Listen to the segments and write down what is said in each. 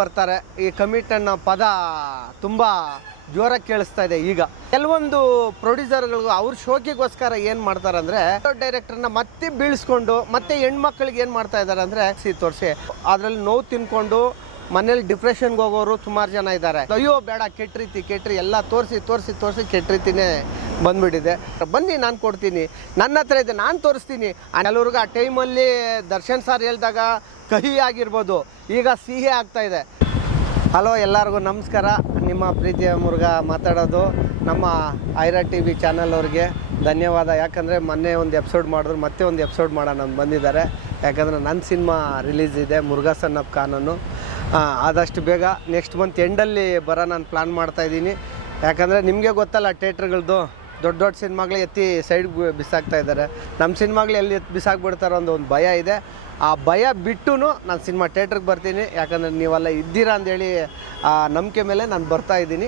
ಬರ್ತಾರೆ. ಈ ಕಮಿಟ್ ಅನ್ನೋ ಪದ ತುಂಬ ಜೋರಾಗಿ ಕೇಳಿಸ್ತಾ ಇದೆ ಈಗ. ಕೆಲವೊಂದು ಪ್ರೊಡ್ಯೂಸರ್ಗಳು ಅವ್ರ ಶೋಕಿಗೋಸ್ಕರ ಏನು ಮಾಡ್ತಾರೆ ಅಂದರೆ, ಡೈರೆಕ್ಟರ್ನ ಮತ್ತೆ ಬೀಳಿಸ್ಕೊಂಡು ಮತ್ತೆ ಹೆಣ್ಮಕ್ಳಿಗೆ ಏನು ಮಾಡ್ತಾ ಇದ್ದಾರೆ ಅಂದರೆ, ಸಿ ತೋರಿಸಿ. ಅದರಲ್ಲಿ ನೋವು ತಿನ್ಕೊಂಡು ಮನೇಲಿ ಡಿಪ್ರೆಷನ್ಗೆ ಹೋಗೋರು ಸುಮಾರು ಜನ ಇದ್ದಾರೆ ಅಯ್ಯೋ, ಬೇಡ, ಕೆಟ್ಟ ರೀತಿ, ಕೆಟ್ಟ ಎಲ್ಲ ತೋರಿಸಿ ತೋರಿಸಿ ತೋರಿಸಿ ಕೆಟ್ಟ ರೀತಿನೇ ಬಂದ್ಬಿಟ್ಟಿದೆ. ಬನ್ನಿ, ನಾನು ಕೊಡ್ತೀನಿ. ನನ್ನ ಹತ್ರ ಇದೆ, ನಾನು ತೋರಿಸ್ತೀನಿ. ಕೆಲವ್ರಿಗೆ ಆ ಟೈಮಲ್ಲಿ ದರ್ಶನ್ ಸರ್ ಹೇಳಿದಾಗ ಕಹಿ ಆಗಿರ್ಬೋದು. ಈಗ ಸಿಹಿ ಆಗ್ತಾ ಇದೆ. ಹಲೋ ಎಲ್ಲರಿಗೂ ನಮಸ್ಕಾರ. ನಿಮ್ಮ ಪ್ರೀತಿಯ ಮುರುಘ ಮಾತಾಡೋದು ನಮ್ಮ ಐರಾ ಟಿ ವಿ ಚಾನಲ್ ಅವ್ರಿಗೆ. ಧನ್ಯವಾದ. ಯಾಕಂದರೆ ಮೊನ್ನೆ ಒಂದು ಎಪಿಸೋಡ್ ಮಾಡಿದ್ರು, ಮತ್ತೆ ಒಂದು ಎಪಿಸೋಡ್ ಮಾಡೋಣ ಬಂದಿದ್ದಾರೆ. ಯಾಕಂದರೆ ನನ್ನ ಸಿನಿಮಾ ರಿಲೀಸ್ ಇದೆ, ಮುರುಘಾ ಸನ್ ಆಫ್ ಆದಷ್ಟು ಬೇಗ ನೆಕ್ಸ್ಟ್ ಮಂತ್ ಎಂಡಲ್ಲಿ ಬರೋ ನಾನು ಪ್ಲ್ಯಾನ್ ಮಾಡ್ತಾಯಿದ್ದೀನಿ ಯಾಕಂದರೆ ನಿಮಗೆ ಗೊತ್ತಲ್ಲ ಥಿಯೇಟ್ರ್ಗಳದ್ದು ದೊಡ್ಡ ದೊಡ್ಡ ಸಿನಿಮಾಗಳು ಎತ್ತಿ ಸೈಡ್ ಬಿಸಾಕ್ತಾ ಇದ್ದಾರೆ ನಮ್ಮ ಸಿನಿಮಾಗಳು ಎಲ್ಲಿ ಎತ್ತಿ ಬಿಸಾಕ್ಬಿಡ್ತಾರೋ ಅನ್ನೋ ಒಂದು ಭಯ ಇದೆ. ಆ ಭಯ ಬಿಟ್ಟು ನಾನು ಸಿನಿಮಾ ಥಿಯೇಟ್ರಿಗೆ ಬರ್ತೀನಿ. ಯಾಕಂದರೆ ನೀವೆಲ್ಲ ಇದ್ದೀರಾ ಅಂದೇಳಿ, ಆ, ನಂಬಿಕೆ ಮೇಲೆ ನಾನು ಬರ್ತಾ ಇದ್ದೀನಿ.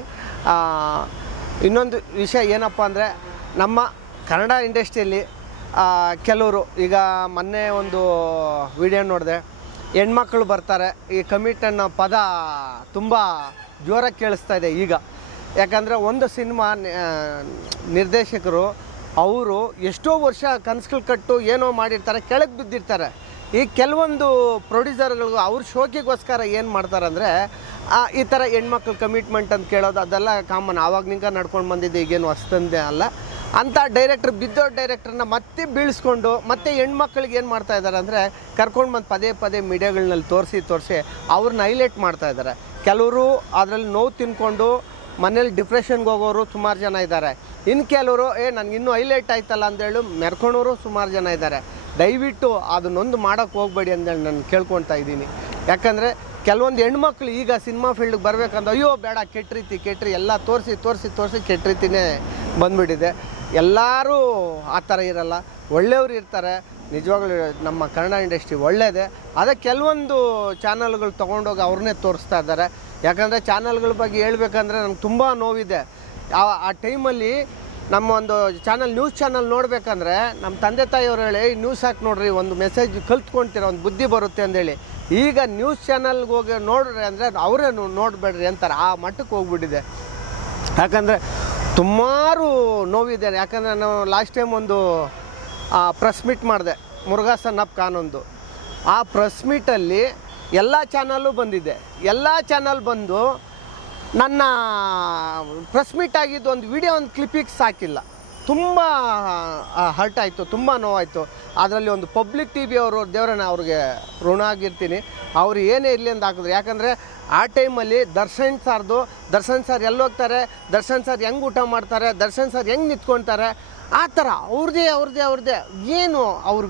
ಇನ್ನೊಂದು ವಿಷಯ ಏನಪ್ಪ ಅಂದರೆ, ನಮ್ಮ ಕನ್ನಡ ಇಂಡಸ್ಟ್ರಿಯಲ್ಲಿ ಕೆಲವರು ಈಗ ಮೊನ್ನೆ ಒಂದು ವಿಡಿಯೋ ನೋಡಿದೆ. ಹೆಣ್ಮಕ್ಳು ಬರ್ತಾರೆ. ಈ ಕಮಿಟ್ ಅನ್ನೋ ಪದ ತುಂಬ ಜೋರಾಗಿ ಕೇಳಿಸ್ತಾ ಇದೆ ಈಗ. ಯಾಕಂದರೆ ಒಂದು ಸಿನಿಮಾ ನಿರ್ದೇಶಕರು, ಅವರು ಎಷ್ಟೋ ವರ್ಷ ಕನಸುಗಳು ಕಟ್ಟು ಏನೋ ಮಾಡಿರ್ತಾರೆ, ಕೆಳಗೆ ಬಿದ್ದಿರ್ತಾರೆ. ಈ ಕೆಲವೊಂದು ಪ್ರೊಡ್ಯೂಸರ್ಗಳು ಅವ್ರ ಶೋಕಿಗೋಸ್ಕರ ಏನು ಮಾಡ್ತಾರೆ ಅಂದರೆ ಈ ಥರ ಹೆಣ್ಮಕ್ಳು ಕಮಿಟ್ಮೆಂಟ್ ಅಂತ ಕೇಳೋದು, ಅದೆಲ್ಲ ಕಾಮನ್. ಆವಾಗ್ನಿಂದ ನಡ್ಕೊಂಡು ಬಂದಿದ್ದು ಈಗೇನು ಹೊಸ್ತಂದೆ ಅಲ್ಲ. ಅಂಥ ಡೈರೆಕ್ಟ್ರ್ ಬಿದ್ದೋ ಡೈರೆಕ್ಟ್ರನ್ನ ಮತ್ತೆ ಬೀಳಿಸ್ಕೊಂಡು ಮತ್ತೆ ಹೆಣ್ಮಕ್ಳಿಗೆ ಏನು ಮಾಡ್ತಾ ಇದ್ದಾರೆ ಅಂದರೆ ಕರ್ಕೊಂಡು ಬಂದು ಪದೇ ಪದೇ ಮೀಡಿಯಾಗಳನ್ನಲ್ಲಿ ತೋರಿಸಿ ತೋರಿಸಿ ಅವ್ರನ್ನ ಹೈಲೈಟ್ ಮಾಡ್ತಾ ಇದ್ದಾರೆ. ಕೆಲವರು ಅದರಲ್ಲಿ ನೋವು ತಿನ್ಕೊಂಡು ಮನೇಲಿ ಡಿಪ್ರೆಷನ್ಗೆ ಹೋಗೋರು ಸುಮಾರು ಜನ ಇದ್ದಾರೆ. ಇನ್ನು ಕೆಲವರು, ಏ, ನನಗೆ ಇನ್ನೂ ಹೈಲೈಟ್ ಆಯ್ತಲ್ಲ ಅಂತೇಳಿ ಮೆರ್ಕೊಳೋರು ಸುಮಾರು ಜನ ಇದ್ದಾರೆ. ದಯವಿಟ್ಟು ಅದನ್ನೊಂದು ಮಾಡೋಕ್ಕೆ ಹೋಗಬೇಡಿ ಅಂದೇಳಿ ನಾನು ಕೇಳ್ಕೊತಾ ಇದ್ದೀನಿ. ಯಾಕಂದರೆ ಕೆಲವೊಂದು ಹೆಣ್ಮಕ್ಳು ಈಗ ಸಿನಿಮಾ ಫೀಲ್ಡ್ಗೆ ಬರಬೇಕಂದ್ರೆ, ಅಯ್ಯೋ, ಬೇಡ, ಕೆಟ್ಟ ರೀತಿ ಕೆಟ್ಟ ರೀತಿ ಎಲ್ಲ ತೋರಿಸಿ ತೋರಿಸಿ ತೋರಿಸಿ, ಕೆಟ್ಟ ರೀತಿನೇ ಬಂದ್ಬಿಟ್ಟಿದೆ. ಎಲ್ಲರೂ ಆ ಥರ ಇರಲ್ಲ. ಒಳ್ಳೆಯವರು ಇರ್ತಾರೆ. ನಿಜವಾಗ್ಲೂ ನಮ್ಮ ಕನ್ನಡ ಇಂಡಸ್ಟ್ರಿ ಒಳ್ಳೆಯದೇ ಅದೇ ಕೆಲವೊಂದು ಚಾನಲ್ಗಳು ತೊಗೊಂಡೋಗಿ ಅವ್ರನ್ನೇ ತೋರಿಸ್ತಾ ಇದ್ದಾರೆ. ಯಾಕಂದರೆ ಚಾನಲ್ಗಳ ಬಗ್ಗೆ ಹೇಳ್ಬೇಕಂದ್ರೆ ನನಗೆ ತುಂಬ ನೋವಿದೆ. ಆ ಆ ಟೈಮಲ್ಲಿ ನಮ್ಮ ಒಂದು ಚಾನಲ್, ನ್ಯೂಸ್ ಚಾನಲ್ ನೋಡಬೇಕಂದ್ರೆ ನಮ್ಮ ತಂದೆ ತಾಯಿಯವರು ಹೇಳಿ ನ್ಯೂಸ್ ಹಾಕಿ ನೋಡ್ರಿ, ಒಂದು ಮೆಸೇಜ್ ಕಲ್ತ್ಕೊಳ್ತೀರ ಒಂದು ಬುದ್ಧಿ ಬರುತ್ತೆ ಅಂದೇಳಿ ಈಗ ನ್ಯೂಸ್ ಚಾನಲ್ಗೆ ಹೋಗಿ ನೋಡ್ರಿ ಅಂದರೆ ಅವರೇ ನೋಡಬೇಡ್ರಿ ಅಂತಾರೆ. ಆ ಮಟ್ಟಕ್ಕೆ ಹೋಗ್ಬಿಟ್ಟಿದೆ. ಯಾಕಂದರೆ ಸುಮಾರು ನೋವಿದೆ ಯಾಕಂದರೆ ನಾನು ಲಾಸ್ಟ್ ಟೈಮ್ ಒಂದು ಪ್ರೆಸ್ ಮೀಟ್ ಮಾಡಿದೆ. ಮುರುಘಾ ಸನ್ ಅಪ್ ಕಾನೊಂದು ಆ ಪ್ರೆಸ್ ಮೀಟಲ್ಲಿ ಎಲ್ಲ ಚಾನಲ್ಲು ಬಂದಿದೆ ಎಲ್ಲ ಚಾನಲ್ ಬಂದು ನನ್ನ ಪ್ರೆಸ್ ಮೀಟ್ ಆಗಿದ್ದು ಒಂದು ವಿಡಿಯೋ ಒಂದು ಕ್ಲಿಪ್ಪಿಗೆ ಸಾಕಿಲ್ಲ. ತುಂಬ ಹರ್ಟ್ ಆಯಿತು. ತುಂಬ ನೋವಾಯಿತು. ಅದರಲ್ಲಿ ಒಂದು ಪಬ್ಲಿಕ್ ಟಿ ವಿಯವರು ದೇವರನ್ನ ಅವ್ರಿಗೆ ಋಣ ಆಗಿರ್ತೀನಿ. ಅವರು ಏನೇ ಇರಲಿ ಅಂತ ಹಾಕಿದ್ರು. ಯಾಕಂದರೆ ಆ ಟೈಮಲ್ಲಿ ದರ್ಶನ್ ಸರ್ದು, ದರ್ಶನ್ ಸರ್ ಎಲ್ಲೋಗ್ತಾರೆ ದರ್ಶನ್ ಸರ್ ಹೆಂಗೆ ಊಟ ಮಾಡ್ತಾರೆ, ದರ್ಶನ್ ಸರ್ ಹೆಂಗೆ ನಿಂತ್ಕೊಳ್ತಾರೆ ಆ ಥರ ಅವ್ರದ್ದೇ ಅವ್ರದ್ದೇ ಅವ್ರದ್ದೇ ಏನು ಅವ್ರ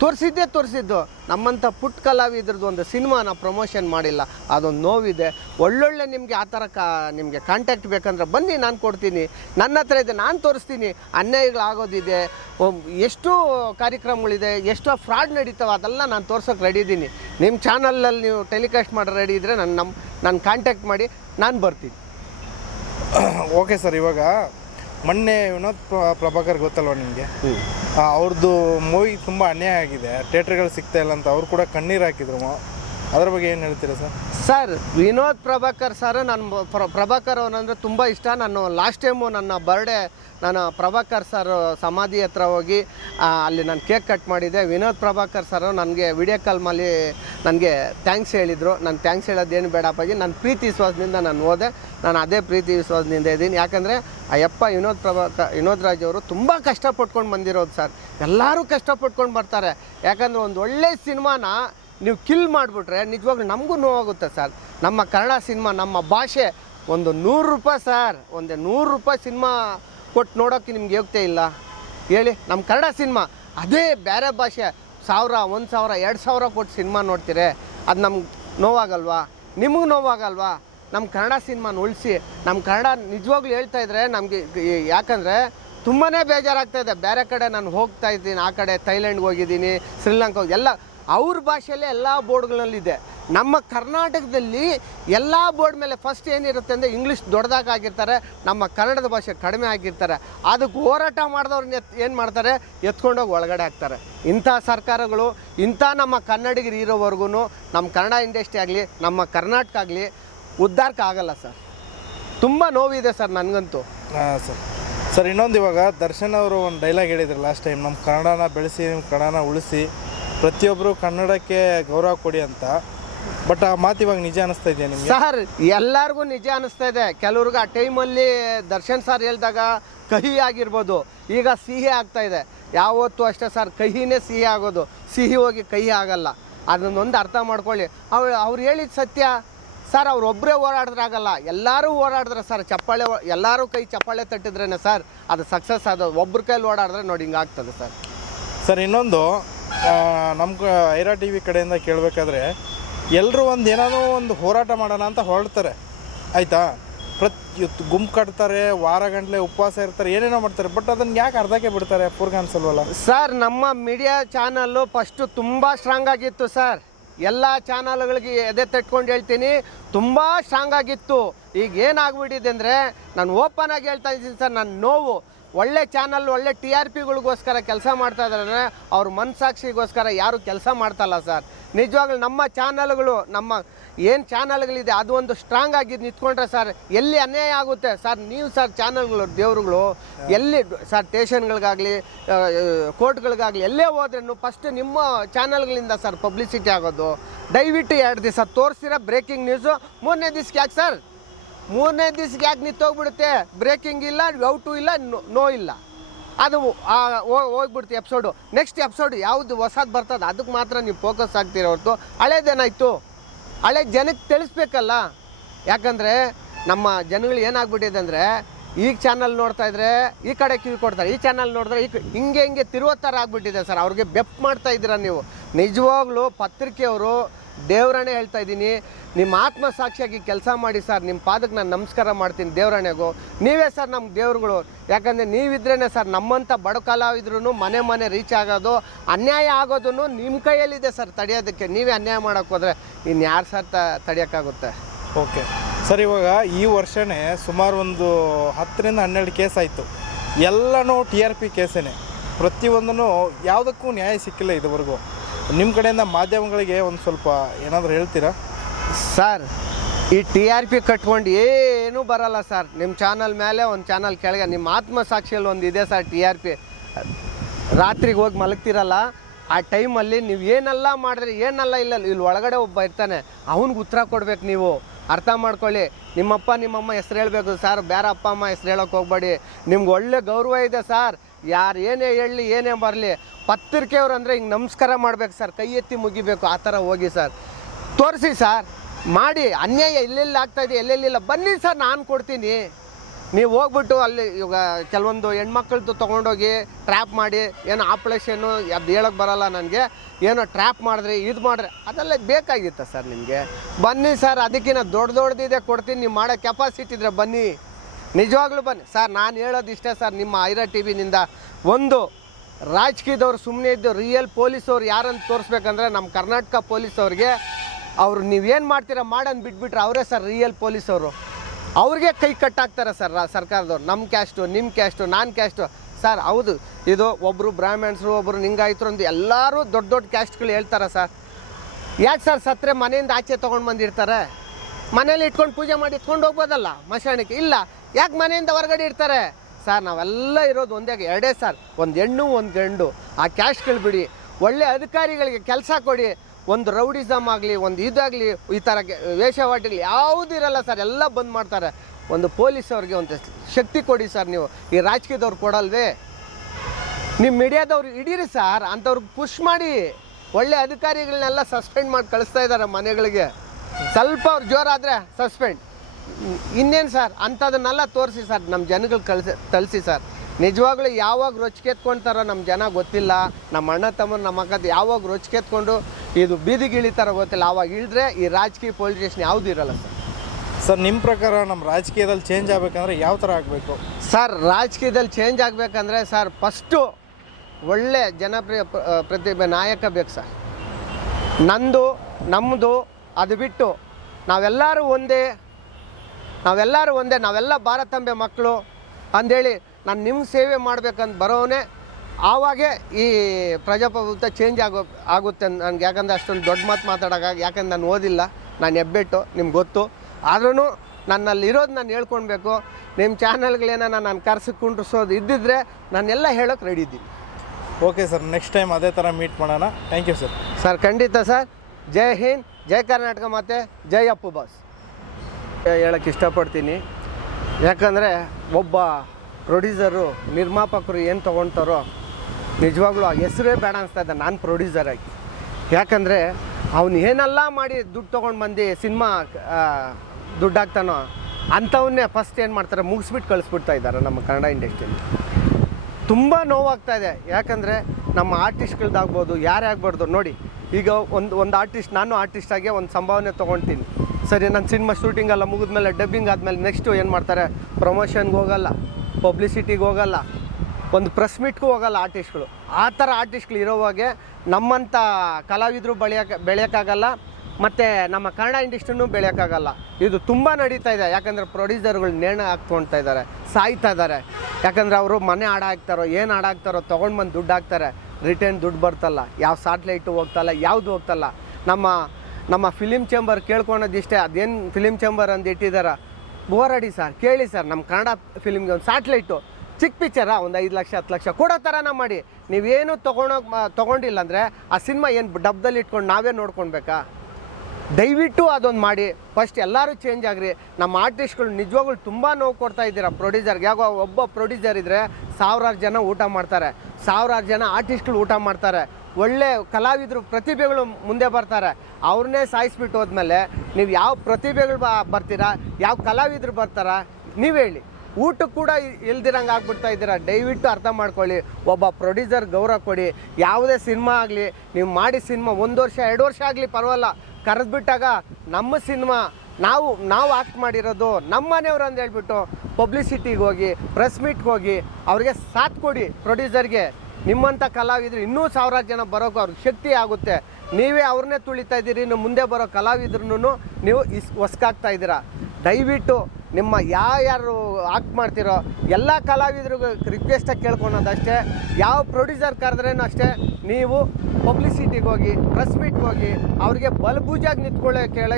ತೋರಿಸಿದ್ದೇ ತೋರಿಸಿದ್ದು. ನಮ್ಮಂಥ ಪುಟ್ ಕಲಾವಿದ್ರದ್ದು ಒಂದು ಸಿನಿಮಾನ ಪ್ರಮೋಷನ್ ಮಾಡಿಲ್ಲ. ಅದೊಂದು ನೋವಿದೆ. ಒಳ್ಳೊಳ್ಳೆ ನಿಮಗೆ ಆ ಥರ ಕಾ, ನಿಮಗೆ ಕಾಂಟ್ಯಾಕ್ಟ್ ಬೇಕಂದ್ರೆ ಬನ್ನಿ, ನಾನು ಕೊಡ್ತೀನಿ. ನನ್ನ ಹತ್ರ ಇದೆ, ನಾನು ತೋರಿಸ್ತೀನಿ. ಅನ್ಯಾಯಗಳಾಗೋದಿದೆ. ಎಷ್ಟು ಕಾರ್ಯಕ್ರಮಗಳಿದೆ, ಎಷ್ಟೋ ಫ್ರಾಡ್ ನಡೀತಾವೆ, ಅದೆಲ್ಲ ನಾನು ತೋರ್ಸೋಕೆ ರೆಡಿ ಇದ್ದೀನಿ. ನಿಮ್ಮ ಚಾನಲಲ್ಲಿ ನೀವು ಟೆಲಿಕಾಸ್ಟ್ ಮಾಡೋ ರೆಡಿ ಇದ್ದರೆ ನನ್ನ ನಮ್ಮ ನಾನು ಕಾಂಟ್ಯಾಕ್ಟ್ ಮಾಡಿ, ನಾನು ಬರ್ತೀನಿ. ಓಕೆ ಸರ್ ಇವಾಗ ಮೊನ್ನೆ ವಿನೋದ್ ಪ್ರ- ಪ್ರಭಾಕರ್ ಗೊತ್ತಲ್ವ ನಿಮಗೆ? ಅವ್ರದ್ದು ಮೂವಿ ತುಂಬ ಅನ್ಯಾಯ ಆಗಿದೆ. ಥಿಯೇಟ್ರ್ಗಳು ಸಿಗ್ತಾ ಇಲ್ಲ ಅಂತ ಅವ್ರು ಕೂಡ ಕಣ್ಣೀರು ಹಾಕಿದ್ರು ಅದ್ರ ಬಗ್ಗೆ ಏನು ಹೇಳ್ತೀರಾ sir? Sir, Vinod Prabhakar sir ನನ್ನ ಪ್ರ- ಪ್ರಭಾಕರ್ ಅವನಂದ್ರೆ ತುಂಬ ಇಷ್ಟ. ನಾನು ಲಾಸ್ಟ್ ಟೈಮು ನನ್ನ ಬರ್ಡೇ ನಾನು ಪ್ರಭಾಕರ್ ಸರ್ ಸಮಾಧಿ ಹತ್ರ ಹೋಗಿ ಅಲ್ಲಿ ನಾನು ಕೇಕ್ ಕಟ್ ಮಾಡಿದ್ದೆ ವಿನೋದ್ ಪ್ರಭಾಕರ್ ಸರ್ ನನಗೆ ವಿಡಿಯೋ ಕಾಲ್ ಮಾಡಿ ನನಗೆ ಥ್ಯಾಂಕ್ಸ್ ಹೇಳಿದರು. ನಾನು ಥ್ಯಾಂಕ್ಸ್ ಹೇಳೋದೇನು ಬೇಡಪ್ಪಾಜಿ ನನ್ನ ಪ್ರೀತಿ ವಿಶ್ವಾಸದಿಂದ ನಾನು ಹೋದೆ. ನಾನು ಅದೇ ಪ್ರೀತಿ ವಿಶ್ವಾಸದಿಂದ ಇದ್ದೀನಿ. ಯಾಕಂದರೆ, ಅಯ್ಯಪ್ಪ, ವಿನೋದ್ ಪ್ರಭಾಕರ್ ವಿನೋದ್ ರಾಜ್ ಅವರು ತುಂಬ ಕಷ್ಟಪಟ್ಕೊಂಡು ಬಂದಿರೋದು ಸರ್. ಎಲ್ಲರೂ ಕಷ್ಟಪಟ್ಕೊಂಡು ಬರ್ತಾರೆ. ಯಾಕಂದರೆ ಒಂದು ಒಳ್ಳೆ ಸಿನಿಮಾನ ನೀವು ಕಿಲ್ ಮಾಡಿಬಿಟ್ರೆ ನಿಜವಾಗ್ಲೂ ನಮಗೂ ನೋವಾಗುತ್ತೆ ಸರ್ ನಮ್ಮ ಕನ್ನಡ ಸಿನಿಮಾ ನಮ್ಮ ಭಾಷೆ ಒಂದು ನೂರು ರೂಪಾಯಿ ಸರ್ ಒಂದು ನೂರು ರೂಪಾಯಿ ಸಿನಿಮಾ ಕೊಟ್ಟು ನೋಡೋಕ್ಕೆ ನಿಮ್ಗೆ ಯೋಗ್ಯತೆ ಇಲ್ಲ. ಹೇಳಿ, ನಮ್ಮ ಕನ್ನಡ ಸಿನಿಮಾ ಅದೇ ಬೇರೆ ಭಾಷೆ. ಸಾವಿರ, ಒಂದು ಸಾವಿರ, ಎರಡು ಸಾವಿರ ಕೊಟ್ಟು ಸಿನಿಮಾ ನೋಡ್ತೀರಿ. ಅದು ನಮ್ಗೆ ನೋವಾಗಲ್ವಾ? ನಿಮಗೂ ನೋವಾಗಲ್ವಾ? ನಮ್ಮ ಕನ್ನಡ ಸಿನಿಮಾನ ಉಳಿಸಿ ನಮ್ಮ ಕನ್ನಡ ನಿಜವಾಗ್ಲೂ ಹೇಳ್ತಾ ಇದ್ರೆ ನಮಗೆ ಯಾಕಂದರೆ ತುಂಬಾ ಬೇಜಾರಾಗ್ತಾ ಇದೆ. ಬೇರೆ ಕಡೆ ನಾನು ಹೋಗ್ತಾ ಇದ್ದೀನಿ, ಆ ಕಡೆ ಥೈಲ್ಯಾಂಡ್ಗೆ ಹೋಗಿದ್ದೀನಿ ಶ್ರೀಲಂಕಾ ಎಲ್ಲ ಅವ್ರ ಭಾಷೆಯಲ್ಲೇ ಎಲ್ಲ ಬೋರ್ಡ್ಗಳಲ್ಲಿದೆ. ನಮ್ಮ ಕರ್ನಾಟಕದಲ್ಲಿ ಎಲ್ಲ ಬೋರ್ಡ್ ಮೇಲೆ ಫಸ್ಟ್ ಏನಿರುತ್ತೆ ಅಂದರೆ ಇಂಗ್ಲೀಷ್ ದೊಡ್ಡದಾಗಿ ಆಗಿರ್ತಾರೆ, ನಮ್ಮ ಕನ್ನಡದ ಭಾಷೆ ಕಡಿಮೆ ಆಗಿರ್ತಾರೆ. ಅದಕ್ಕೆ ಹೋರಾಟ ಮಾಡಿದವ್ರನ್ನ ಏನು ಮಾಡ್ತಾರೆ? ಎತ್ಕೊಂಡೋಗಿ ಒಳಗಡೆ ಹಾಕ್ತಾರೆ. ಇಂಥ ಸರ್ಕಾರಗಳು, ಇಂಥ ನಮ್ಮ ಕನ್ನಡಿಗರು ಇರೋವರೆಗೂ ನಮ್ಮ ಕನ್ನಡ ಇಂಡಸ್ಟ್ರಿ ಆಗಲಿ, ನಮ್ಮ ಕರ್ನಾಟಕ ಆಗಲಿ ಉದ್ಧಾರಕ್ಕೆ ಆಗಲ್ಲ ಸರ್. ತುಂಬ ನೋವಿದೆ ಸರ್ ನನಗಂತೂ. ಹಾಂ, ಸರ್. ಸರ್, ಇನ್ನೊಂದು ಇವಾಗ ದರ್ಶನ್ ಅವರು ಒಂದು ಡೈಲಾಗ್ ಹೇಳಿದ್ರು ಲಾಸ್ಟ್ ಟೈಮ್ ನಮ್ಮ ಕನ್ನಡನ ಬೆಳೆಸಿ, ನಿಮ್ಮ ಕನ್ನಡನ ಉಳಿಸಿ ಪ್ರತಿಯೊಬ್ಬರು ಕನ್ನಡಕ್ಕೆ ಗೌರವ ಕೊಡಿ ಅಂತ. ಬಟ್ ಆ ಮಾತು ಇವಾಗ ನಿಜ ಅನಿಸ್ತಾ ಇದೆಯಾ ನಿಮಗೆ? ಸರ್ ಎಲ್ಲರಿಗೂ ನಿಜ ಅನಿಸ್ತಾ ಇದೆ. ಕೆಲವ್ರಿಗೆ ಆ ಟೈಮಲ್ಲಿ ದರ್ಶನ್ ಸರ್ ಹೇಳಿದಾಗ ಕಹಿ ಆಗಿರ್ಬೋದು. ಈಗ ಸಿಹಿ ಆಗ್ತಾ ಇದೆ. ಯಾವತ್ತೂ ಅಷ್ಟೇ ಸರ್ ಕಹಿನೇ ಸಿಹಿ ಆಗೋದು. ಸಿಹಿ ಹೋಗಿ ಕಹಿ ಆಗಲ್ಲ. ಅದನ್ನೊಂದು ಅರ್ಥ ಮಾಡ್ಕೊಳ್ಳಿ. ಅವ್ರು ಅವ್ರು ಹೇಳಿದ ಸತ್ಯ. ಸರ್ ಅವ್ರೊಬ್ಬರೇ ಓಡಾಡಿದ್ರೆ ಆಗಲ್ಲ. ಎಲ್ಲರೂ ಓಡಾಡಿದ್ರೆ ಸರ್ ಚಪ್ಪಾಳೆ ಎಲ್ಲರೂ ಕೈ ಚಪ್ಪಾಳೆ ತಟ್ಟಿದ್ರೇನೆ ಸರ್ ಅದು ಸಕ್ಸಸ್ ಆದ ಒಬ್ರ ಕೈಲಿ ಓಡಾಡಿದ್ರೆ ನೋಡಿ ಹಿಂಗಾಗ್ತದೆ ಸರ್. ಸರ್ ಇನ್ನೊಂದು ನಮ್ಮ ಐರಾ ಟಿ ವಿ ಕಡೆಯಿಂದ ಕೇಳಬೇಕಾದ್ರೆ ಎಲ್ಲರೂ ಒಂದು ಏನಾದರೂ ಒಂದು ಹೋರಾಟ ಮಾಡೋಣ ಅಂತ ಹೊರಡ್ತಾರೆ. ಆಯಿತಾ? ಪ್ರತಿ ಗುಂಪು ಕಟ್ತಾರೆ, ವಾರ ಗಂಟಲೆ ಉಪವಾಸ ಇರ್ತಾರೆ, ಏನೇನೋ ಮಾಡ್ತಾರೆ, ಬಟ್ ಅದನ್ನು ಯಾಕೆ ಅರ್ಧಕ್ಕೆ ಬಿಡ್ತಾರೆ ಪೂರ್ಗ ಅನ್ಸಲ್ವಲ್ಲ ಸರ್, ನಮ್ಮ ಮೀಡಿಯಾ ಚಾನಲ್ಲು ಫಸ್ಟು ತುಂಬ ಸ್ಟ್ರಾಂಗ್ ಆಗಿತ್ತು ಸರ್. ಎಲ್ಲ ಚಾನಲ್ಗಳಿಗೆ ಎದೆ ತಟ್ಕೊಂಡು ಹೇಳ್ತೀನಿ, ತುಂಬ ಸ್ಟ್ರಾಂಗ್ ಆಗಿತ್ತು. ಈಗ ಏನಾಗ್ಬಿಟ್ಟಿದೆ ಅಂದರೆ ನಾನು ಓಪನ್ ಆಗಿ ಹೇಳ್ತಾ ಇದ್ದೀನಿ ಸರ್ ನನ್ನ ನೋವು. ಒಳ್ಳೆ ಚಾನಲ್, ಒಳ್ಳೆ ಟಿ ಆರ್ ಪಿಗಳಿಗೋಸ್ಕರ ಕೆಲಸ ಮಾಡ್ತಾ ಇದ್ದಾರೆ ಅವ್ರ ಮನಸಾಕ್ಷಿಗೋಸ್ಕರ ಯಾರು ಕೆಲಸ ಮಾಡ್ತಲ್ಲ ಸರ್. ನಿಜವಾಗ್ಲೂ ನಮ್ಮ ಚಾನಲ್ಗಳು, ನಮ್ಮ ಏನು ಚಾನಲ್ಗಳಿದೆ ಅದು ಒಂದು ಸ್ಟ್ರಾಂಗ್ ಆಗಿ ನಿಂತ್ಕೊಂಡ್ರೆ ಸರ್, ಎಲ್ಲಿ ಅನ್ಯಾಯ ಆಗುತ್ತೆ? ಸರ್, ನೀವು ಸರ್ ಚಾನಲ್ಗಳು, ದೇವ್ರುಗಳು, ಎಲ್ಲಿ ಸರ್ ಸ್ಟೇಷನ್ಗಳಿಗಾಗಲಿ ಕೋರ್ಟ್ಗಳಿಗಾಗಲಿ, ಎಲ್ಲೇ ಹೋದ್ರೂ ಫಸ್ಟ್ ನಿಮ್ಮ ಚಾನಲ್ಗಳಿಂದ ಸರ್ ಪಬ್ಲಿಸಿಟಿ ಆಗೋದು. ದಯವಿಟ್ಟು ಎರಡು ದಿವಸ ತೋರಿಸಿರೋ ಬ್ರೇಕಿಂಗ್ ನ್ಯೂಸು ಮೂರನೇ ದಿವ್ಸಕ್ಕೆ ಯಾಕೆ ಸರ್? ಮೂರನೇ ದಿವ್ಸಕ್ಕೆ ಯಾಕೆ ನಿಂತೋಗ್ಬಿಡುತ್ತೆ? ಬ್ರೇಕಿಂಗ್ ಇಲ್ಲ ಔಟು ಇಲ್ಲ ನೋ ಇಲ್ಲ. ಅದು ಹೋಗ್ಬಿಡ್ತು ಎಪಿಸೋಡು ನೆಕ್ಸ್ಟ್ ಎಪಿಸೋಡ್ ಯಾವುದು ಹೊಸದು ಬರ್ತದೆ, ಅದಕ್ಕೆ ಮಾತ್ರ ನೀವು ಫೋಕಸ್ ಆಗ್ತೀರ ಹೊರತು. ಹಳೇದೇನಾಯಿತು? ಹಳೆ ಜನಕ್ಕೆ ತಿಳಿಸ್ಬೇಕಲ್ಲ. ಯಾಕಂದರೆ ನಮ್ಮ ಜನಗಳು ಏನಾಗ್ಬಿಟ್ಟಿದೆ ಅಂದರೆ, ಈ ಚಾನಲ್ ನೋಡ್ತಾ ಇದ್ರೆ ಈ ಕಡೆ ಕಿವಿ ಕೊಡ್ತಾರೆ, ಈ ಚಾನಲ್ ನೋಡಿದ್ರೆ ಈ ಹಿಂಗೆ ಹಿಂಗೆ ತಿರುವ ಥರ ಆಗ್ಬಿಟ್ಟಿದೆ ಸರ್. ಅವ್ರಿಗೆ ಬೆಪ್ ಮಾಡ್ತಾ ಇದ್ದೀರಾ ನೀವು. ನಿಜವಾಗ್ಲೂ ಪತ್ರಿಕೆಯವರು ದೇವ್ರಣೆ ಹೇಳ್ತಾ ಇದ್ದೀನಿ. ನಿಮ್ಮ ಆತ್ಮಸಾಕ್ಷಿಯಾಗಿ ಕೆಲಸ ಮಾಡಿ ಸರ್, ನಿಮ್ಮ ಪಾದಕ್ಕೆ ನಾನು ನಮಸ್ಕಾರ ಮಾಡ್ತೀನಿ ದೇವ್ರಣೆಗೂ ನೀವೇ ಸರ್ ನಮ್ಮ ದೇವ್ರುಗಳು. ಯಾಕಂದರೆ ನೀವಿದ್ರೇ ಸರ್ ನಮ್ಮಂಥ ಬಡ ಕಲಾವಿದ್ರು ಮನೆ ಮನೆ ರೀಚ್ ಆಗೋದು, ಅನ್ಯಾಯ ಆಗೋದನ್ನು ನಿಮ್ಮ ಕೈಯಲ್ಲಿದೆ ಸರ್ ತಡೆಯೋದಕ್ಕೆ. ನೀವೇ ಅನ್ಯಾಯ ಮಾಡೋಕ್ಕೆ ಹೋದರೆ ಇನ್ನು ಯಾರು ಸರ್ ತಡೆಯೋಕ್ಕಾಗುತ್ತೆ? ಓಕೆ. ಸರ್, ಇವಾಗ ಈ ವರ್ಷನೇ ಸುಮಾರು ಒಂದು ಹತ್ತರಿಂದ ಹನ್ನೆರಡು ಕೇಸ್ ಆಯಿತು. ಎಲ್ಲನೂ ಟಿ ಆರ್ ಪಿ ಕೇಸೇನೆ. ಪ್ರತಿಯೊಂದೂ ಯಾವುದಕ್ಕೂ ನ್ಯಾಯ ಸಿಕ್ಕಿಲ್ಲ ಇದುವರೆಗೂ. ನಿಮ್ಮ ಕಡೆಯಿಂದ ಮಾಧ್ಯಮಗಳಿಗೆ ಒಂದು ಸ್ವಲ್ಪ ಏನಾದರೂ ಹೇಳ್ತೀರಾ? ಸರ್, ಈ ಟಿ ಆರ್ ಪಿ ಕಟ್ಕೊಂಡು ಏನೂ ಬರಲ್ಲ ಸರ್. ನಿಮ್ಮ ಚಾನಲ್ ಮೇಲೆ, ಒಂದು ಚಾನಲ್ ಕೆಳಗೆ, ನಿಮ್ಮ ಆತ್ಮಸಾಕ್ಷಿಯಲ್ಲಿ ಒಂದು ಇದೆ ಸರ್ ಟಿ ಆರ್ ಪಿ ರಾತ್ರಿಗೆ ಹೋಗಿ ಮಲಗ್ತಿರಲ್ಲ, ಆ ಟೈಮಲ್ಲಿ ನೀವು ಏನೆಲ್ಲ ಮಾಡಿದ್ರೆ, ಏನೆಲ್ಲ ಇಲ್ಲ, ಇಲ್ಲಿ ಒಳಗಡೆ ಒಬ್ಬ ಇರ್ತಾನೆ, ಅವನಿಗೆ ಉತ್ತರ ಕೊಡ್ಬೇಕು ನೀವು. ಅರ್ಥ ಮಾಡ್ಕೊಳ್ಳಿ. ನಿಮ್ಮಪ್ಪ, ನಿಮ್ಮಮ್ಮ ಹೆಸ್ರು ಹೇಳಬೇಕು, ಸರ್ ಬೇರೆ ಅಪ್ಪ ಅಮ್ಮ ಹೆಸ್ರು ಹೇಳೋಕೆ ಹೋಗ್ಬೇಡಿ. ನಿಮ್ಗೆ ಒಳ್ಳೆ ಗೌರವ ಇದೆ ಸರ್. ಯಾರು ಏನೇ ಹೇಳಲಿ ಏನೇ ಬರಲಿ, ಪತ್ರಿಕೆಯವ್ರು ಅಂದರೆ ಹಿಂಗೆ ನಮಸ್ಕಾರ ಮಾಡ್ಬೇಕು ಸರ್, ಕೈ ಎತ್ತಿ ಮುಗಿಬೇಕು, ಆ ಥರ ಹೋಗಿ ಸರ್. ತೋರಿಸಿ ಸರ್, ಮಾಡಿ, ಅನ್ಯಾಯ ಎಲ್ಲೆಲ್ಲಿ ಆಗ್ತಾ ಇದೆ ಎಲ್ಲೆಲ್ಲಿಲ್ಲ ಬನ್ನಿ ಸರ್, ನಾನು ಕೊಡ್ತೀನಿ. ನೀವು ಹೋಗ್ಬಿಟ್ಟು ಅಲ್ಲಿ ಇವಾಗ ಕೆಲವೊಂದು ಹೆಣ್ಮಕ್ಳದ್ದು ತೊಗೊಂಡೋಗಿ ಟ್ರ್ಯಾಪ್ ಮಾಡಿ, ಏನು ಆಪ್ರೇಷನ್ನು ಅದು ಹೇಳೋಕ್ಕೆ ಬರಲ್ಲ ನನಗೆ, ಏನೋ ಟ್ರ್ಯಾಪ್ ಮಾಡಿದ್ರೆ, ಇದು ಮಾಡಿದ್ರೆ, ಅದೆಲ್ಲ ಬೇಕಾಗಿತ್ತ ಸರ್ ನಿಮಗೆ? ಬನ್ನಿ ಸರ್ ಅದಕ್ಕಿಂತ ದೊಡ್ಡ ದೊಡ್ಡದಿದೆ ಕೊಡ್ತೀನಿ, ನೀವು ಮಾಡೋ ಕೆಪಾಸಿಟಿ ಇದ್ರೆ ಬನ್ನಿ. ನಿಜವಾಗ್ಲೂ ಬನ್ನಿ. ಸರ್, ನಾನು ಹೇಳೋದು ಇಷ್ಟೇ ಸರ್, ನಿಮ್ಮ ಐರಾ ಟಿ ವಿನಿಂದ ಒಂದು ರಾಜಕೀಯದವ್ರು ಸುಮ್ಮನೆ ಇದ್ದು ರಿಯಲ್ ಪೊಲೀಸವ್ರು ಯಾರಂತ ತೋರಿಸ್ಬೇಕಂದ್ರೆ ನಮ್ಮ ಕರ್ನಾಟಕ ಪೊಲೀಸವ್ರಿಗೆ ಅವ್ರು ನೀವೇನು ಮಾಡ್ತೀರಾ ಮಾಡೋಣ ಬಿಟ್ಬಿಟ್ರೆ ಅವರೇ ಸರ್ ರಿಯಲ್ ಪೊಲೀಸವರು ಅವ್ರಿಗೆ ಕೈ ಕಟ್ಟಾಕ್ತಾರೆ ಸರ್ ಸರ್ಕಾರದವ್ರು. ನಮ್ಮ ಕ್ಯಾಸ್ಟು ನಿಮ್ಮ ಕ್ಯಾಸ್ಟು ನಾನು ಕ್ಯಾಸ್ಟು ಸರ್, ಹೌದು. ಇದು ಒಬ್ಬರು ಬ್ರಾಹ್ಮಣ್ಸರು ಒಬ್ಬರು ನಿಂಗಾಯ್ತರು ಅಂತ ಎಲ್ಲರೂ ದೊಡ್ಡ ದೊಡ್ಡ ಕ್ಯಾಸ್ಟ್ಗಳು ಹೇಳ್ತಾರೆ ಸರ್. ಯಾಕೆ ಸರ್ ಸತ್ರೆ ಮನೆಯಿಂದ ಆಚೆ ತೊಗೊಂಡು ಬಂದಿರ್ತಾರೆ? ಮನೇಲಿ ಇಟ್ಕೊಂಡು ಪೂಜೆ ಮಾಡಿ ಇಟ್ಕೊಂಡು ಹೋಗ್ಬೋದಲ್ಲ ಮಶಾಣಕ್ಕೆ ಇಲ್ಲ. ಯಾಕೆ ಮನೆಯಿಂದ ಹೊರಗಡೆ ಇರ್ತಾರೆ? ಸರ್, ನಾವೆಲ್ಲ ಇರೋದು ಒಂದೇ ಎರಡೇ ಸರ್. ಒಂದು ಹೆಣ್ಣು, ಒಂದು ಗಂಡು. ಆ ಕ್ಯಾಶ್ಗಳು ಬಿಡಿ. ಒಳ್ಳೆ ಅಧಿಕಾರಿಗಳಿಗೆ ಕೆಲಸ ಕೊಡಿ. ಒಂದು ರೌಡಿಸಮ್ ಆಗಲಿ, ಒಂದು ಇದಾಗಲಿ, ಈ ಥರ ವೇಷವಾಟಿಗಳು ಯಾವುದೂ ಇರಲ್ಲ ಸರ್, ಎಲ್ಲ ಬಂದ್ ಮಾಡ್ತಾರೆ. ಒಂದು ಪೊಲೀಸ್ ಅವ್ರಿಗೆ ಒಂದು ಶಕ್ತಿ ಕೊಡಿ ಸರ್ ನೀವು. ಈ ರಾಜಕೀಯದವ್ರು ಕೊಡಲ್ವೇ? ನಿಮ್ಮ ಮೀಡಿಯಾದವ್ರು ಹಿಡೀರಿ ಸರ್ ಅಂಥವ್ರಿಗೆ ಪುಷ್ ಮಾಡಿ. ಒಳ್ಳೆ ಅಧಿಕಾರಿಗಳನ್ನೆಲ್ಲ ಸಸ್ಪೆಂಡ್ ಮಾಡಿ ಕಳಿಸ್ತಾ ಇದ್ದಾರೆ ಮನೆಗಳಿಗೆ. ಸ್ವಲ್ಪ ಅವ್ರು ಜೋರಾದರೆ ಸಸ್ಪೆಂಡ್. ಇನ್ನೇನು ಸರ್? ಅಂಥದನ್ನೆಲ್ಲ ತೋರಿಸಿ ಸರ್ ನಮ್ಮ ಜನಗಳು ಕಳಿಸಿ ತಳಿಸಿ ಸರ್. ನಿಜವಾಗ್ಲೂ ಯಾವಾಗ ರೊಚ್ಕೆತ್ಕೊಳ್ತಾರೋ ನಮ್ಮ ಜನ ಗೊತ್ತಿಲ್ಲ. ನಮ್ಮ ಅಣ್ಣ ತಮ್ಮ ನಮ್ಮ ಅಕ್ಕದ ಯಾವಾಗ ರೊಚ್ಕೆತ್ಕೊಂಡು ಇದು ಬೀದಿಗೆ ಇಳಿತಾರೋ ಗೊತ್ತಿಲ್ಲ. ಆವಾಗ ಇಳಿದ್ರೆ ಈ ರಾಜಕೀಯ ಪೊಲೀಸ್ ಸ್ಟೇಷನ್ ಯಾವುದೂ ಇರಲ್ಲ ಸರ್. ಸರ್ ನಿಮ್ಮ ಪ್ರಕಾರ ನಮ್ಮ ರಾಜಕೀಯದಲ್ಲಿ ಚೇಂಜ್ ಆಗಬೇಕಂದ್ರೆ ಯಾವ ಥರ ಆಗಬೇಕು? ಸರ್ ರಾಜಕೀಯದಲ್ಲಿ ಚೇಂಜ್ ಆಗಬೇಕಂದ್ರೆ ಸರ್ ಫಸ್ಟು ಒಳ್ಳೆ ಜನಪ್ರಿಯ ಪ್ರ- ಪ್ರತಿಭೆ ನಾಯಕ ಬೇಕು ಸರ್. ನಂದು ನಮ್ಮದು ಅದು ಬಿಟ್ಟು ನಾವೆಲ್ಲರೂ ಒಂದೇ ನಾವೆಲ್ಲರೂ ಒಂದೇ ನಾವೆಲ್ಲ ಭಾರತಾಂಬೆ ಮಕ್ಕಳು ಅಂದೇಳಿ ನಾನು ನಿಮ್ಮ ಸೇವೆ ಮಾಡ್ಬೇಕಂತ ಬರೋನೇ ಆವಾಗೇ ಈ ಪ್ರಜಾಪ್ರಭುತ್ವ ಚೇಂಜ್ ಆಗೋ ಆಗುತ್ತೆ ನನಗೆ ಯಾಕಂದರೆ ಅಷ್ಟೊಂದು ದೊಡ್ಡ ಮಾತು ಮಾತಾಡೋಕ್ಕಾಗ ಯಾಕಂದ್ರೆ ನಾನು ಓದಿಲ್ಲ ನಾನು ಹೆಬ್ಬೆಟ್ಟು ನಿಮ್ಗೆ ಗೊತ್ತು. ಆದ್ರೂ ನನ್ನಲ್ಲಿ ಇರೋದು ನಾನು ಹೇಳ್ಕೊಳ್ಬೇಕು ನಿಮ್ಮ ಚಾನಲ್ಗಳೇನ ನಾನು ಕರ್ಸಿ ಕುಂಡ್ರಿಸೋದು ಇದ್ದಿದ್ರೆ ನಾನೆಲ್ಲ ಹೇಳೋಕೆ ರೆಡಿ ಇದ್ದೀನಿ. ಓಕೆ ಸರ್ ನೆಕ್ಸ್ಟ್ ಟೈಮ್ ಅದೇ ಥರ ಮೀಟ್ ಮಾಡೋಣ. ಥ್ಯಾಂಕ್ ಯು ಸರ್ ಸರ್ ಖಂಡಿತ ಸರ್ ಜೈ ಹಿಂದ್ ಜೈ ಕರ್ನಾಟಕ ಮತ್ತು ಜೈ ಅಪ್ಪು ಬಾಸ್. ಹೇಳಕ್ಕೆ ಇಷ್ಟಪಡ್ತೀನಿ. ಯಾಕಂದರೆ ಒಬ್ಬ ಪ್ರೊಡ್ಯೂಸರು, ನಿರ್ಮಾಪಕರು ಏನು ತೊಗೊಳ್ತಾರೋ ನಿಜವಾಗ್ಲೂ ಆ ಹೆಸರೇ ಬೇಡ ಅನಿಸ್ತಾ ನಾನು ಪ್ರೊಡ್ಯೂಸರ್ ಆಗಿ. ಯಾಕಂದರೆ ಅವನು ಏನೆಲ್ಲ ಮಾಡಿ ದುಡ್ಡು ತೊಗೊಂಡು ಬಂದು, ಸಿನಿಮಾ ದುಡ್ಡಾಗ್ತಾನೋ ಅಂಥವನ್ನೇ ಫಸ್ಟ್ ಏನು ಮಾಡ್ತಾರೆ ಮುಗಿಸ್ಬಿಟ್ಟು ಕಳಿಸ್ಬಿಡ್ತಾ ಇದ್ದಾರೆ ನಮ್ಮ ಕನ್ನಡ ಇಂಡಸ್ಟ್ರಿಯಲ್ಲಿ. ತುಂಬ ನೋವಾಗ್ತಾ ಇದೆ. ಯಾಕಂದರೆ ನಮ್ಮ ಆರ್ಟಿಸ್ಟ್ಗಳ್ದಾಗ್ಬೋದು ಯಾರೇ ಆಗ್ಬಾರ್ದು ನೋಡಿ, ಈಗ ಒಂದು ಒಂದು ಆರ್ಟಿಸ್ಟ್, ನಾನು ಆರ್ಟಿಸ್ಟಾಗೆ ಒಂದು ಸಂಭಾವನೆ ತೊಗೊಳ್ತೀನಿ ಸರಿ ನನ್ನ ಸಿನಿಮಾ ಶೂಟಿಂಗ್ ಎಲ್ಲ ಮುಗಿದ್ಮೇಲೆ ಡಬ್ಬಿಂಗ್ ಆದಮೇಲೆ ನೆಕ್ಸ್ಟು ಏನು ಮಾಡ್ತಾರೆ? ಪ್ರಮೋಷನ್ಗೆ ಹೋಗಲ್ಲ ಪಬ್ಲಿಸಿಟಿಗೆ ಹೋಗಲ್ಲ, ಒಂದು ಪ್ರೆಸ್ ಮೀಟ್ಗೂ ಹೋಗಲ್ಲ ಆರ್ಟಿಸ್ಟ್ಗಳು ಆ ಥರ ಆರ್ಟಿಸ್ಟ್ಗಳು ಇರೋವಾಗೆ ನಮ್ಮಂಥ ಕಲಾವಿದರು ಬೆಳೆಯೋಕೆ, ಬೆಳೆಯೋಕ್ಕಾಗಲ್ಲ, ಮತ್ತು ನಮ್ಮ ಕನ್ನಡ ಇಂಡಸ್ಟ್ರಿನೂ ಬೆಳೆಯೋಕ್ಕಾಗಲ್ಲ. ಇದು ತುಂಬ ನಡೀತಾ ಇದೆ. ಯಾಕಂದರೆ ಪ್ರೊಡ್ಯೂಸರ್ಗಳು ನೇಣ ಹಾಕ್ಕೊಳ್ತಾ ಇದ್ದಾರೆ, ಸಾಯ್ತಾ ಇದ್ದಾರೆ. ಯಾಕಂದರೆ ಅವರು ಮನೆ ಹಾಡು ಹಾಕ್ತಾರೋ, ಏನು ಹಾಡು ಹಾಕ್ತಾರೋ ತೊಗೊಂಡು ಬಂದು ದುಡ್ಡು ಹಾಕ್ತಾರೆ. ರಿಟರ್ನ್ ದುಡ್ಡು ಬರ್ತಲ್ಲ. ಯಾವ ಸ್ಯಾಟ್ಲೈಟು ಹೋಗ್ತಲ್ಲ, ಯಾವುದು ಹೋಗ್ತಲ್ಲ. ನಮ್ಮ ನಮ್ಮ ಫಿಲಿಮ್ ಚೇಂಬರ್ ಕೇಳ್ಕೊಳೋದಿಷ್ಟೇ ಅದೇನು ಫಿಲಿಮ್ ಚೇಂಬರ್ ಅಂತ ಇಟ್ಟಿದ್ದಾರೆ ಬೋರಡಿ ಸರ್ ಕೇಳಿ ಸರ್ ನಮ್ಮ ಕನ್ನಡ ಫಿಲಿಮ್ಗೆ ಒಂದು ಸ್ಯಾಟ್ಲೈಟು ಚಿಕ್ಕ ಪಿಕ್ಚರ ಒಂದು ಐದು ಲಕ್ಷ, ಹತ್ತು ಲಕ್ಷ ಕೊಡೋ ಥರನ ಮಾಡಿ. ನೀವೇನು ತೊಗೊಂಡೋಗಿ ತೊಗೊಂಡಿಲ್ಲ ಅಂದರೆ ಆ ಸಿನಿಮಾ ಏನು ಡಬ್ದಲ್ಲಿ ಇಟ್ಕೊಂಡು ನಾವೇ ನೋಡ್ಕೊಳ್ಬೇಕಾ ದಯವಿಟ್ಟು ಅದೊಂದು ಮಾಡಿ. ಫಸ್ಟ್ ಎಲ್ಲರೂ ಚೇಂಜ್ ಆಗ್ರಿ. ನಮ್ಮ ಆರ್ಟಿಸ್ಟ್ಗಳು ನಿಜವಾಗ್ಲೂ ತುಂಬ ನೋವು ಕೊಡ್ತಾ ಇದ್ದೀರಾ ಪ್ರೊಡ್ಯೂಸರ್ಗೆ ಯಾಕೋ ಒಬ್ಬ ಪ್ರೊಡ್ಯೂಸರ್ ಇದ್ದರೆ ಸಾವಿರಾರು ಜನ ಊಟ ಮಾಡ್ತಾರೆ. ಸಾವಿರಾರು ಜನ ಆರ್ಟಿಸ್ಟ್ಗಳು ಊಟ ಮಾಡ್ತಾರೆ. ಒಳ್ಳೆ ಕಲಾವಿದರು ಪ್ರತಿಭೆಗಳು ಮುಂದೆ ಬರ್ತಾರೆ. ಅವ್ರನ್ನೇ ಸಾಯಿಸ್ಬಿಟ್ಟು ಹೋದ್ಮೇಲೆ ನೀವು ಯಾವ ಪ್ರತಿಭೆಗಳು ಬರ್ತೀರಾ, ಯಾವ ಕಲಾವಿದರು ಬರ್ತಾರಾ, ನೀವು ಹೇಳಿ. ಊಟಕ್ಕೆ ಕೂಡ ಇಲ್ದಿರಂಗೆ ಆಗ್ಬಿಡ್ತಾ ಇದ್ದೀರಾ, ದಯವಿಟ್ಟು ಅರ್ಥ ಮಾಡ್ಕೊಳ್ಳಿ. ಒಬ್ಬ ಪ್ರೊಡ್ಯೂಸರ್ ಗೌರವ ಕೊಡಿ. ಯಾವುದೇ ಸಿನಿಮಾ ಆಗಲಿ, ನೀವು ಮಾಡಿ ಸಿನಿಮಾ ಒಂದು ವರ್ಷ, ಎರಡು ವರ್ಷ ಆಗಲಿ ಪರವಾಗಿಲ್ಲ. ಕರೆದ್ಬಿಟ್ಟಾಗ ನಮ್ಮ ಸಿನಿಮಾ, ನಾವು ನಾವು ಆಕ್ಟ್ ಮಾಡಿರೋದು ನಮ್ಮ ಮನೆಯವ್ರು ಅಂತ ಹೇಳ್ಬಿಟ್ಟು ಪಬ್ಲಿಸಿಟಿಗೆ ಹೋಗಿ ಪ್ರೆಸ್ ಮೀಟ್ಗೆ ಹೋಗಿ ಅವ್ರಿಗೆ ಸಾಥ್ ಕೊಡಿ ಪ್ರೊಡ್ಯೂಸರ್ಗೆ. ನಿಮ್ಮಂಥ ಕಲಾವಿದರು ಇನ್ನೂ ಸಾವಿರಾರು ಜನ ಬರೋಕ್ಕೂ ಅವ್ರಿಗೆ ಶಕ್ತಿ ಆಗುತ್ತೆ. ನೀವೇ ಅವ್ರನ್ನೇ ತುಳಿತಾ ಇದ್ದೀರಿ, ಇನ್ನು ಮುಂದೆ ಬರೋ ಕಲಾವಿದ್ರೂ ನೀವು ಇಸ್ ಹೊಸ್ಕಾಗ್ತಾ ಇದ್ದೀರಾ. ದಯವಿಟ್ಟು ನಿಮ್ಮ ಯಾರು ಆಕ್ಟ್ ಮಾಡ್ತಿರೋ ಎಲ್ಲ ಕಲಾವಿದ್ರಿಗೂ ರಿಕ್ವೆಸ್ಟಾಗಿ ಕೇಳ್ಕೊಳೋದಷ್ಟೇ ಯಾವ ಪ್ರೊಡ್ಯೂಸರ್ ಕರೆದ್ರೇನು ಅಷ್ಟೇ. ನೀವು ಪಬ್ಲಿಸಿಟಿಗೆ ಹೋಗಿ ಪ್ರೆಸ್ ಮೀಟ್ಗೆ ಹೋಗಿ, ಅವ್ರಿಗೆ ಬಲ್ಬೂಜಾಗಿ ನಿಂತ್ಕೊಳ್ಳೋ ಕೇಳ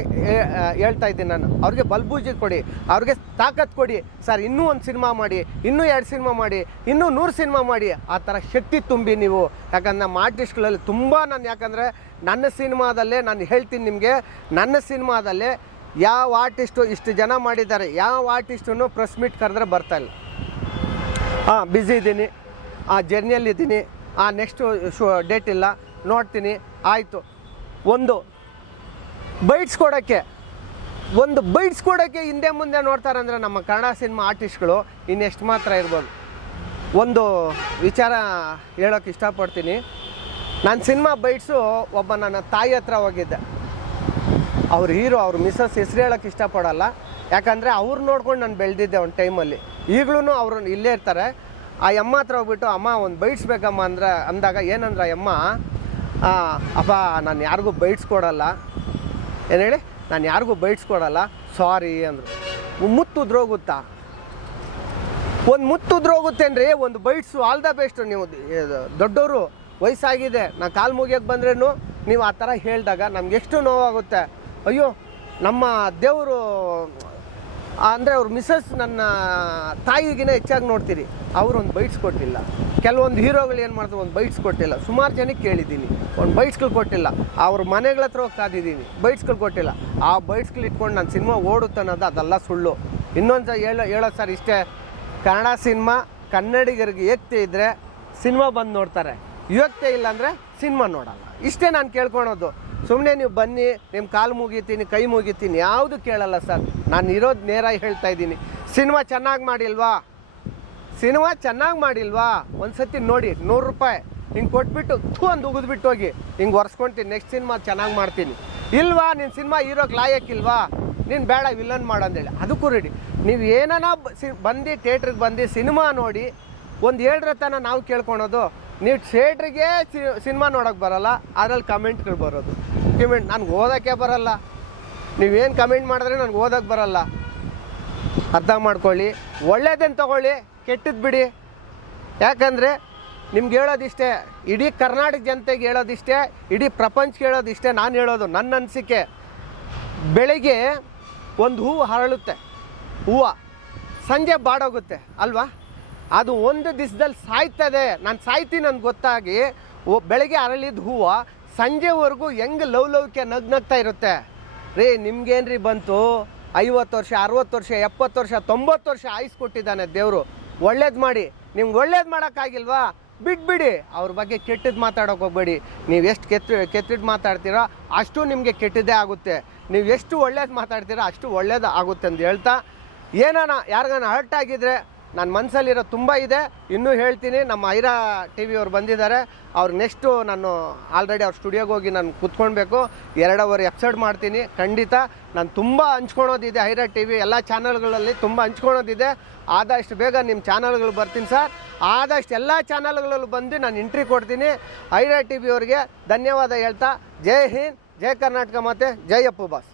ಹೇಳ್ತಾ ಇದ್ದೀನಿ ನಾನು. ಅವ್ರಿಗೆ ಬಲ್ಬೂಜಿ ಕೊಡಿ. ಅವ್ರಿಗೆ ತಾಕತ್ತು ಕೊಡಿ. ಸರ್, ಇನ್ನೂ ಒಂದು ಸಿನಿಮಾ ಮಾಡಿ, ಇನ್ನೂ ಎರಡು ಸಿನಿಮಾ ಮಾಡಿ, ಇನ್ನೂ ನೂರು ಸಿನಿಮಾ ಮಾಡಿ. ಆ ಥರ ಶಕ್ತಿ ತುಂಬಿ ನೀವು. ಯಾಕಂದ್ರೆ ನಮ್ಮ ಆರ್ಟಿಸ್ಟ್ಗಳಲ್ಲಿ ತುಂಬ ನಾನು ಯಾಕಂದರೆ ನನ್ನ ಸಿನಿಮಾದಲ್ಲೇ ನಾನು ಹೇಳ್ತೀನಿ ನಿಮಗೆ, ನನ್ನ ಸಿನಿಮಾದಲ್ಲೇ ಯಾವ ಆರ್ಟಿಸ್ಟು ಇಷ್ಟು ಜನ ಮಾಡಿದ್ದಾರೆ, ಯಾವ ಆರ್ಟಿಸ್ಟನ್ನು ಪ್ರೆಸ್ ಮೀಟ್ ಕರೆದ್ರೆ ಬರ್ತಾ ಇಲ್ಲ. ಹಾಂ ಬ್ಯುಸಿ ಇದ್ದೀನಿ, ಆ ಜರ್ನಿಯಲ್ಲಿದ್ದೀನಿ ಆ ನೆಕ್ಸ್ಟು ಶೋ ಡೇಟ್ ಇಲ್ಲ, ನೋಡ್ತೀನಿ, ಆಯಿತು. ಒಂದು ಬೈಟ್ಸ್ ಕೊಡೋಕ್ಕೆ, ಒಂದು ಬೈಟ್ಸ್ ಕೊಡೋಕ್ಕೆ ಹಿಂದೆ ಮುಂದೆ ನೋಡ್ತಾರೆ ಅಂದರೆ ನಮ್ಮ ಕನ್ನಡ ಸಿನಿಮಾ ಆರ್ಟಿಸ್ಟ್ಗಳು ಇನ್ನೆಷ್ಟು ಮಾತ್ರ ಇರ್ಬೋದು. ಒಂದು ವಿಚಾರ ಹೇಳೋಕ್ಕೆ ಇಷ್ಟಪಡ್ತೀನಿ. ನಾನು ಸಿನಿಮಾ ಬೈಟ್ಸು ಒಬ್ಬ ನನ್ನ ತಾಯಿ ಹತ್ರ ಹೋಗಿದ್ದೆ. ಅವ್ರ ಹೀರೋ ಅವ್ರ ಮಿಸಸ್ ಹೆಸರು ಹೇಳೋಕೆ ಇಷ್ಟಪಡಲ್ಲ. ಯಾಕಂದರೆ ಅವ್ರು ನೋಡ್ಕೊಂಡು ನಾನು ಬೆಳೆದಿದ್ದೆ ಒಂದು ಟೈಮಲ್ಲಿ ಈಗಲೂ ಅವರು ಇಲ್ಲೇ ಇರ್ತಾರೆ. ಆ ಯಮ್ಮ ಹತ್ರ ಹೋಗ್ಬಿಟ್ಟು ಅಮ್ಮ ಒಂದು ಬೈಟ್ಸ್ ಬೇಕಮ್ಮ ಅಂದ್ರೆ ಅಂದಾಗ ಏನಂದ್ರೆ ಯಮ್ಮ ಅಮ್ಮ "ಆ, ಅಪ್ಪ ನಾನು ಯಾರಿಗೂ ಬೈಟ್ಸ್ ಕೊಡಲ್ಲ. ಏನು ಹೇಳಿ? ನಾನು ಯಾರಿಗೂ ಬೈಟ್ಸ್ ಕೊಡಲ್ಲ ಸಾರಿ ಅಂದರು. ಮುತ್ತುದ್ರೋಗುತ್ತಾ ಒಂದು ಮುತ್ತುದ್ರೋಗುತ್ತೇನ್ರಿ ಒಂದು ಬೈಟ್ಸು ಆಲ್ ದ ಬೆಸ್ಟ್ ನೀವು ದೊಡ್ಡವರು ವಯಸ್ಸಾಗಿದೆ ನಾ ಕಾಲು ಮುಗಿಯೋಕೆ ಬಂದ್ರೇನು ನೀವು ಆ ಥರ ಹೇಳಿದಾಗ ನಮ್ಗೆ ಎಷ್ಟು ನೋವಾಗುತ್ತೆ. ಅಯ್ಯೋ, ನಮ್ಮ ದೇವರು, ಅಂದರೆ ಅವ್ರ ಮಿಸ್ಸಸ್ ನನ್ನ ತಾಯಿಗಿನ ಹೆಚ್ಚಾಗಿ ನೋಡ್ತೀರಿ. ಅವರು ಒಂದು ಬೈಟ್ಸ್ ಕೊಟ್ಟಿಲ್ಲ. ಕೆಲವೊಂದು ಹೀರೋಗಳು ಏನು ಮಾಡ್ತಾರೆ, ಒಂದು ಬೈಟ್ಸ್ ಕೊಟ್ಟಿಲ್ಲ. ಸುಮಾರು ಜನಕ್ಕೆ ಕೇಳಿದ್ದೀನಿ. ಒಂದು ಬೈಟ್ಸ್ಗಳು ಕೊಟ್ಟಿಲ್ಲ. ಅವ್ರ ಮನೆಗಳ ಹತ್ರ ಹೋಗಿ ಕಾದಿದ್ದೀನಿ. ಬೈಟ್ಸ್ಗಳು ಕೊಟ್ಟಿಲ್ಲ. ಆ ಬೈಟ್ಸ್ಗಳು ಇಟ್ಕೊಂಡು ನಾನು ಸಿನಿಮಾ ಓಡುತ್ತೆ ಅನ್ನೋದು ಅದೆಲ್ಲ ಸುಳ್ಳು. ಇನ್ನೊಂದು ಹೇಳೋ ಹೇಳೋ ಸರ್ ಇಷ್ಟೇ. ಕನ್ನಡ ಸಿನಿಮಾ ಕನ್ನಡಿಗರಿಗೆ ಏಕ್ತೆ ಇದ್ದರೆ ಸಿನಿಮಾ ಬಂದು ನೋಡ್ತಾರೆ. ಯುವಕ್ತೆ ಇಲ್ಲ ಅಂದರೆ ಸಿನಿಮಾ ನೋಡಲ್ಲ. ಇಷ್ಟೇ ನಾನು ಕೇಳ್ಕೊಳೋದು. ಸುಮ್ಮನೆ ನೀವು ಬನ್ನಿ ನಿಮ್ಮ ಕಾಲು ಮುಗಿತೀನಿ, ಕೈ ಮುಗಿತೀನಿ, ಯಾವುದು ಕೇಳಲ್ಲ ಸರ್. ನಾನು ಇರೋದು ನೇರ ಹೇಳ್ತಾ ಇದ್ದೀನಿ. ಸಿನಿಮಾ ಚೆನ್ನಾಗಿ ಮಾಡಿಲ್ವಾ? ಸಿನಿಮಾ ಚೆನ್ನಾಗಿ ಮಾಡಿಲ್ವಾ? ಒಂದು ಸತಿ ನೋಡಿ, ನೂರು ರೂಪಾಯಿ. ಹಿಂಗೆ ಕೊಟ್ಬಿಟ್ಟು, ಥೂ ಅಂದು ಉಗಿದ್ಬಿಟ್ಟು ಹೋಗಿ. ಹಿಂಗೆ ಒರೆಸ್ಕೊಂತೀನಿ ನೆಕ್ಸ್ಟ್ ಸಿನಿಮಾ ಚೆನ್ನಾಗಿ ಮಾಡ್ತೀನಿ. ಇಲ್ವಾ? ನಿನ್ನ ಸಿನಿಮಾ ಹೀರೋಗೆ ಲಾಯಕ್ಕಿಲ್ವಾ ನೀನು ಬೇಡ, ವಿಲನ್ ಮಾಡು ಅಂದೇಳಿ. ಅದಕ್ಕೂ ರೆಡಿ ನೀವು ಏನಾನ ಸಿ ಬಂದು, ಥಿಯೇಟ್ರಿಗೆ ಬಂದು, ಸಿನಿಮಾ ನೋಡಿ, ಒಂದು ಹೇಳ್ರೆ ತನ ನಾವು ಕೇಳ್ಕೊಳೋದು. ನೀವು ಥಿಯೇಟ್ರಿಗೆ ಸಿನಿಮಾ ನೋಡೋಕೆ ಬರೋಲ್ಲ ಅದ್ರಲ್ಲಿ ಕಮೆಂಟ್ಗಳು ಬರೋದು. ಕಮೆಂಟ್ ನನಗೆ ಓದೋಕ್ಕೆ ಬರಲ್ಲ. ನೀವೇನು ಕಮೆಂಟ್ ಮಾಡಿದ್ರೆ ನನಗೆ ಓದೋಕ್ಕೆ ಬರಲ್ಲ. ಅರ್ಥ ಮಾಡ್ಕೊಳ್ಳಿ. ಒಳ್ಳೇದನ್ನು ತಗೊಳ್ಳಿ ಕೆಟ್ಟದ್ದು ಬಿಡಿ. ಯಾಕಂದರೆ ನಿಮ್ಗೆ ಹೇಳೋದಿಷ್ಟೇ, ಇಡೀ ಕರ್ನಾಟಕ ಜನತೆಗೆ ಹೇಳೋದಿಷ್ಟೇ, ಇಡೀ ಪ್ರಪಂಚಕ್ಕೆ ಹೇಳೋದಿಷ್ಟೇ ನಾನು ಹೇಳೋದು ನನ್ನ ಅನಿಸಿಕೆ. ಬೆಳಿಗ್ಗೆ ಒಂದು ಹೂವು ಹರಳುತ್ತೆ. ಹೂವು ಸಂಜೆ ಬಾಡೋಗುತ್ತೆ, ಅಲ್ವಾ? ಅದು ಒಂದು ದಿವಸದಲ್ಲಿ ಸಾಯ್ತದೆ. ನಾನು ಸಾಯ್ತೀನಿ ಅಂತ ಗೊತ್ತಾಗಿ ಬೆಳಗ್ಗೆ ಅರಳಿದ ಹೂವು ಸಂಜೆವರೆಗೂ ಹೆಂಗೆ ಲವ್ ಲವ್ಕೆ ನಗ್ ನಗ್ತಾ ಇರುತ್ತೆ? ರೀ, ನಿಮ್ಗೇನ್ರಿ ಬಂತು? ಐವತ್ತು ವರ್ಷ, ಅರವತ್ತು ವರ್ಷ, ಎಪ್ಪತ್ತು ವರ್ಷ, ತೊಂಬತ್ತು ವರ್ಷ ಆಯ್ಸ್ ಕೊಟ್ಟಿದ್ದಾನೆ ದೇವರು. ಒಳ್ಳೇದು ಮಾಡಿ. ನಿಮ್ಗೆ ಒಳ್ಳೇದು ಮಾಡೋಕ್ಕಾಗಿಲ್ವಾ? ಬಿಟ್ಬಿಡಿ ಅವ್ರ ಬಗ್ಗೆ ಕೆಟ್ಟದ್ದು ಮಾತಾಡೋಕೆ ಹೋಗ್ಬೇಡಿ. ನೀವು ಎಷ್ಟು ಕೆತ್ತ ಕೆತ್ತಿಟ್ಟು ಮಾತಾಡ್ತೀರೋ ಅಷ್ಟು ನಿಮಗೆ ಕೆಟ್ಟದ್ದೇ ಆಗುತ್ತೆ. ನೀವು ಎಷ್ಟು ಒಳ್ಳೇದು ಮಾತಾಡ್ತೀರೋ ಅಷ್ಟು ಒಳ್ಳೇದು ಆಗುತ್ತೆ ಅಂತ ಹೇಳ್ತಾ. ಏನಾನ ಯಾರಿಗಾನ ಹರ್ಟ್ ಆಗಿದ್ರೆ? ನನ್ನ ಮನಸ್ಸಲ್ಲಿರೋ ತುಂಬ ಇದೆ. ಇನ್ನೂ ಹೇಳ್ತೀನಿ, ನಮ್ಮ ಐರಾ ಟಿ ವಿ ಅವ್ರು ಬಂದಿದ್ದಾರೆ. ಅವ್ರು ನೆಕ್ಸ್ಟು ನಾನು ಆಲ್ರೆಡಿ ಅವ್ರ ಸ್ಟುಡಿಯೋಗೆ ಹೋಗಿ ನಾನು ಕೂತ್ಕೊಳ್ಬೇಕು. ಅವರ್ ಎಪಿಸೋಡ್ ಮಾಡ್ತೀನಿ, ಖಂಡಿತ. ನಾನು ತುಂಬ ಹಂಚ್ಕೊಳೋದಿದೆ ಐರಾ ಟಿ ವಿ ಎಲ್ಲ ಚಾನಲ್ಗಳಲ್ಲಿ ತುಂಬ ಹಂಚ್ಕೊಳೋದಿದೆ. ಆದಷ್ಟು ಬೇಗ ನಿಮ್ಮ ಚಾನಲ್ಗಳು ಬರ್ತೀನಿ ಸರ್. ಆದಷ್ಟು ಎಲ್ಲ ಚಾನಲ್ಗಳಲ್ಲೂ ಬಂದು ನಾನು ಇಂಟ್ರಿ ಕೊಡ್ತೀನಿ. ಐರಾ ಟಿ ವಿಯವ್ರಿಗೆ ಧನ್ಯವಾದ ಹೇಳ್ತಾ, ಜೈ ಹಿಂದ್, ಜೈ ಕರ್ನಾಟಕ ಮತ್ತು ಜೈ ಅಪ್ಪು ಬಾಸ್.